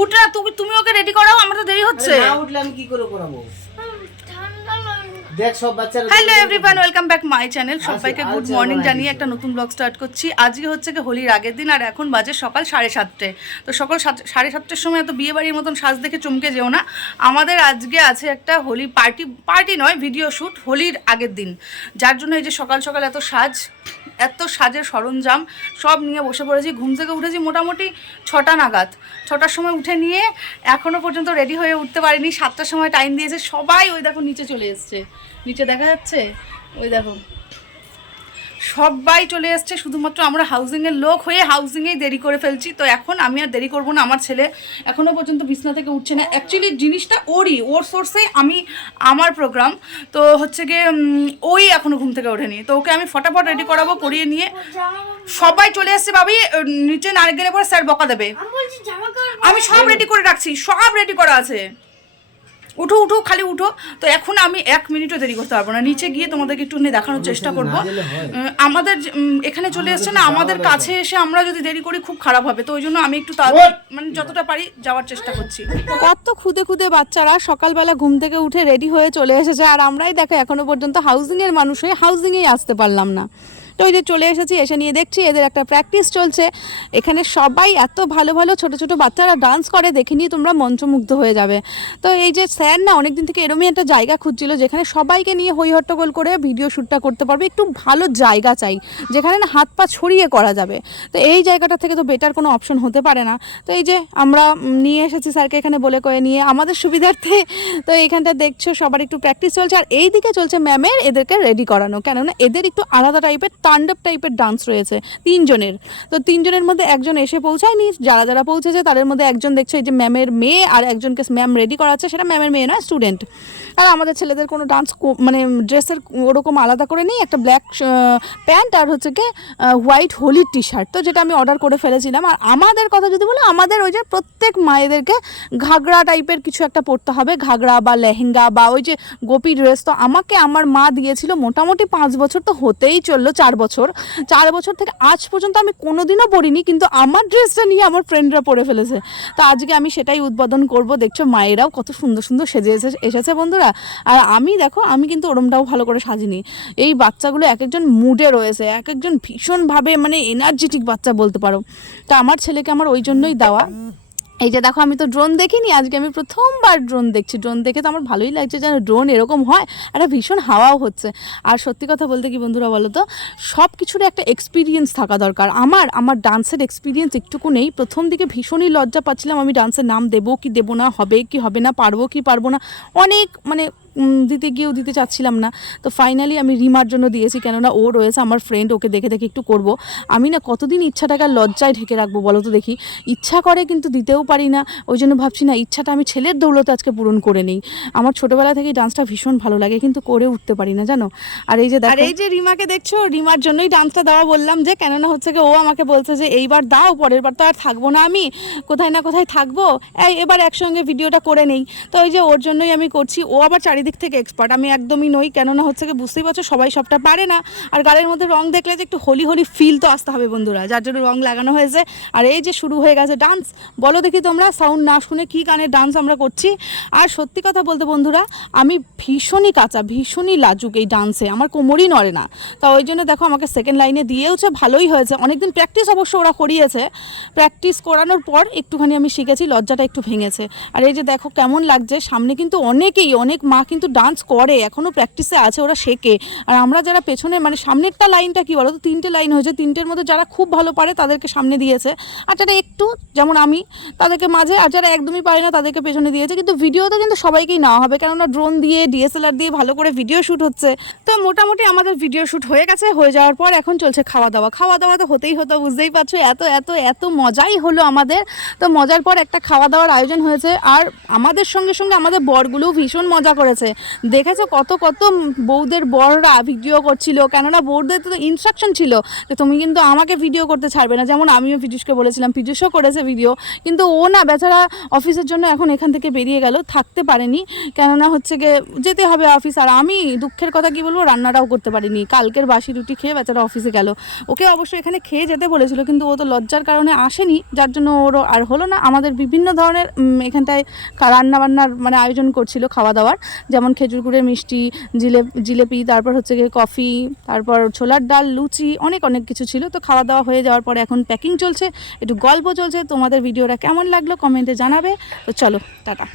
উঠে তুমি okay ready করাও, আমার তো দেরি হচ্ছে। না উঠলে আমি কি করে করাবো? দেখ সব বাচ্চারা। Hello everyone, welcome back my channel. সবাইকে গুড মর্নিং জানিয়ে একটা নতুন ব্লগ স্টার্ট করছি। আজকে হচ্ছে কি হোলির আগের দিন, আর এখন বাজে সকাল 7:30। তো সকাল 7:30টার সময় এত বিয়ে বাড়ির মতন সাজ দেখে চমকে যেও না। আমাদের আজকে আছে একটা হোলি পার্টি নয়, ভিডিও শ্যুট হোলির আগের দিন, যার জন্য এই যে সকাল সকাল এত সাজের সরঞ্জাম সব নিয়ে বসে পড়েছি। ঘুম থেকে উঠেছি মোটামুটি 6টা নাগাদ। 6টার সময় উঠে নিয়ে এখনও পর্যন্ত রেডি হয়ে উঠতে পারিনি। 7টার সময় টাইম দিয়েছে। সবাই ওই দেখো নিচে চলে এসছে, নিচে দেখা যাচ্ছে, ওই দেখো সবাই চলে এসছে। শুধুমাত্র আমরা হাউজিংয়ের লোক হয়ে হাউজিংয়েই দেরি করে ফেলছি। তো এখন আমি আর দেরি করবো না। আমার ছেলে এখনও পর্যন্ত বিছনা থেকে উঠছে না। অ্যাকচুয়ালি জিনিসটা ওর সোর্সেই আমার প্রোগ্রাম। তো হচ্ছে গিয়ে ওই এখনও ঘুম থেকে ওঠেনি। তো ওকে আমি ফটাফট রেডি করাবো, করিয়ে নিয়ে সবাই চলে এসছে। ভাবি নিচে না গেলে পরে স্যার বকা দেবে। আমি সব রেডি করে রাখছি, সব রেডি করা আছে। উঠো উঠো, খালি উঠো। তো এখন আমি 1 মিনিটও দেরি করতে পারবো না। নিচে গিয়ে তোমাদেরকে একটু দেখানোর চেষ্টা করবো। আমাদের এখানে চলে এসছে না, আমাদের কাছে এসে আমরা যদি দেরি করি খুব খারাপ হবে। তো ওই জন্য আমি একটু মানে যতটা পারি যাওয়ার চেষ্টা করছি। কত খুদে বাচ্চারা সকালবেলা ঘুম থেকে উঠে রেডি হয়ে চলে এসেছে, আর আমরাই দেখো এখনো পর্যন্ত হাউজিংয়ের মানুষ হয়ে হাউজিংয়েই আসতে পারলাম না। তো ওই যে চলে এসেছি, এসে নিয়ে দেখছি এদের একটা প্র্যাকটিস চলছে। এখানে সবাই এত ভালো ভালো ছোটো ছোটো বাচ্চারা ডান্স করে, দেখে নিয়ে তোমরা মন্ত্রমুগ্ধ হয়ে যাবে। তো এই যে স্যার না অনেকদিন থেকে এরমই একটা জায়গা খুঁজছিল যেখানে সবাইকে নিয়ে হই হট্টগোল করে ভিডিও শ্যুটটা করতে পারবে। একটু ভালো জায়গা চাই যেখানে না হাত পা ছড়িয়ে করা যাবে। তো এই জায়গাটা থেকে তো বেটার কোনো অপশন হতে পারে না। তো এই যে আমরা নিয়ে এসেছি স্যারকে এখানে বলে কয়ে নিয়ে আমাদের সুবিধার্থে। তো এইখানটা দেখছো সবার একটু প্র্যাকটিস চলছে, আর এই দিকে চলছে ম্যামের এদেরকে রেডি করানো। কেননা এদের একটু আলাদা টাইপের তাণ্ডব টাইপের ডান্স রয়েছে 3 জনের। তো 3 জনের মধ্যে একজন এসে পৌঁছায়নি। যারা পৌঁছেছে তাদের মধ্যে একজন দেখছো এই যে ম্যামের মেয়ে, আর একজনকে ম্যাম রেডি করাচ্ছে, সেটা ম্যামের মেয়ে নয়, স্টুডেন্ট। আর আমাদের ছেলেদের কোনো ডান্স মানে ড্রেসের ওরকম আলাদা করে নেই। একটা ব্ল্যাক প্যান্ট আর হচ্ছে কি হোয়াইট হোলির টি-শার্ট, তো যেটা আমি অর্ডার করে ফেলেছিলাম। আর আমাদের কথা যদি বলো, আমাদের ওই যে প্রত্যেক মায়েদেরকে ঘাগরা টাইপের কিছু একটা পরতে হবে, ঘাগরা বা লেহেঙ্গা বা ওই যে গোপী ড্রেস। তো আমাকে আমার মা দিয়েছিল মোটামুটি 5 বছর, তো হতেই চললো 4 বছর থেকে আজ পর্যন্ত আমি কোনোদিনও পরিনি, কিন্তু আমার ড্রেসটা নিয়ে আমার ফ্রেন্ডরা পরে ফেলেছে। তো আজকে আমি সেটাই উদ্বোধন করব। দেখছো মায়েরাও কত সুন্দর সুন্দর সেজে এসেছে বন্ধুরা। আর আমি দেখো, আমি কিন্তু ওরমটাও ভালো করে সাজিনি। এই বাচ্চাগুলো এক একজন মুডে রয়েছে, এক একজন ভীষণভাবে মানে এনার্জেটিক বাচ্চা বলতে পারো। তো আমার ছেলেকে আমার ওই জন্যই দেওয়া। এই যে দেখো, আমি তো ড্রোন দেখিনি, আজকে আমি প্রথমবার ড্রোন দেখছি। ড্রোন দেখে তো আমার ভালোই লাগছে, যেন ড্রোন এরকম হয়, একটা ভীষণ হাওয়াও হচ্ছে। আর সত্যি কথা বলতে কি বন্ধুরা বলো তো, সব কিছুর একটা এক্সপিরিয়েন্স থাকা দরকার। আমার ডান্সের এক্সপিরিয়েন্স একটুকু নেই। প্রথম দিকে ভীষণই লজ্জা পাচ্ছিলাম, আমি ডান্সের নাম দেবো কি দেবো না, হবে কি হবে না, পারবো কি পারবো না, অনেক মানে দিতে চাচ্ছিলাম না। তো ফাইনালি আমি রিমার জন্য দিয়েছি, কেননা ও রয়েছে আমার ফ্রেন্ড, ওকে দেখে একটু করব। আমি না কতদিন ইচ্ছাটাকে লজ্জায় ঢেকে রাখবো বলো তো দেখি। ইচ্ছা করে কিন্তু দিতেও পারি না। ওই জন্য ভাবছি না, ইচ্ছাটা আমি ছেলের দৌলতে আজকে পূরণ করে নিই। আমার ছোটোবেলা থেকেই ডান্সটা ভীষণ ভালো লাগে, কিন্তু করে উঠতে পারি না জানো। আর এই যে রিমাকে দেখছো, রিমার জন্যই ডান্সটা দেওয়া বললাম, যে কেননা হচ্ছে কি ও আমাকে বলছে যে এইবার দাও, পরের বার তো আর থাকবো না, আমি কোথায় না কোথায় থাকবো, এবার একসঙ্গে ভিডিওটা করে নেই। তো ওই যে ওর জন্যই আমি করছি। ও আবার চারিদিক থেকে এক্সপার্ট, আমি একদমই নই। কেননা হচ্ছে কি বুঝতেই পারছো, সবাই সবটা পারে না। আর গালের মধ্যে রং দেখলে যে একটু হোলি ফিল তো আসতে হবে বন্ধুরা, যার জন্য রং লাগানো হয়েছে। আর এই যে শুরু হয়ে গেছে ডান্স। বলো দেখি তোমরা সাউন্ড না শুনে কি গানের ডান্স আমরা করছি। আর সত্যি কথা বলতে বন্ধুরা, আমি ভীষণই কাঁচা, ভীষণই লাজুক এই ডান্সে, আমার কোমরই নড়ে না। তা ওই জন্য দেখো আমাকে সেকেন্ড লাইনে দিয়েওছে, ভালোই হয়েছে। অনেকদিন প্র্যাকটিস অবশ্য ওরা করিয়েছে, প্র্যাকটিস করানোর পর একটুখানি আমি শিখেছি, লজ্জাটা একটু ভেঙেছে। আর এই যে দেখো কেমন লাগছে। সামনে কিন্তু অনেক মা কিন্তু ডান্স করে, এখনও প্র্যাকটিসে আছে, ওরা শেখে। আর আমরা যারা পেছনে মানে সামনেরটা লাইনটা কি বলো তো, 3টে লাইন হয়েছে, 3টের মধ্যে যারা খুব ভালো পারে তাদেরকে সামনে দিয়েছে, আর যারা একটু যেমন আমি তাদেরকে মাঝে, আর যারা একদমই পারে না তাদেরকে পেছনে দিয়েছে। কিন্তু ভিডিওতে কিন্তু সবাইকেই নেওয়া হবে, কেননা ড্রোন দিয়ে DSLR দিয়ে ভালো করে ভিডিও শ্যুট হচ্ছে। তো মোটামুটি আমাদের ভিডিও শ্যুট হয়ে গেছে। হয়ে যাওয়ার পর এখন চলছে খাওয়া দাওয়া তো হতেই হতো, বুঝতেই পারছো। এত মজাই হলো আমাদের। তো মজার পর একটা খাওয়া দাওয়ার আয়োজন হয়েছে, আর আমাদের সঙ্গে আমাদের বরগুলোও ভীষণ মজা করেছে। গেছে। দেখেছো কত কত বউদের বড়রা ভিডিও করছিল, কেননা বউদের তো ইনস্ট্রাকশন ছিল যে তুমি কিন্তু আমাকে ভিডিও করতে ছাড়বে না। যেমন আমিও পীযূষকে বলেছিলাম, পীযূষও করেছে ভিডিও, কিন্তু ও না বেচারা অফিসের জন্য এখন এখান থেকে বেরিয়ে গেল, থাকতে পারেনি, কেননা হচ্ছে গিয়ে যেতে হবে অফিস। আর আমি দুঃখের কথা কি বলবো, রান্নাটাও করতে পারিনি, কালকের বাসি রুটি খেয়ে বেচারা অফিসে গেল। ওকে অবশ্যই এখানে খেয়ে যেতে বলেছিল, কিন্তু ও তো লজ্জার কারণে আসেনি, যার জন্য ওরও আর হলো না। আমাদের বিভিন্ন ধরনের এখানটায় রান্নাবান্নার মানে আয়োজন করছিল খাওয়া দাওয়ার, যেমন খেজুর গুড়ের মিষ্টি, জিলেপি, তারপর হচ্ছে গিয়ে কফি, তারপর ছোলার ডাল, লুচি, অনেক অনেক কিছু ছিল। তো খাওয়া দাওয়া হয়ে যাওয়ার পরে এখন প্যাকিং চলছে, একটু গল্প চলছে। তোমাদের ভিডিওটা কেমন লাগলো কমেন্টে জানাবে। তো চলো টাটা।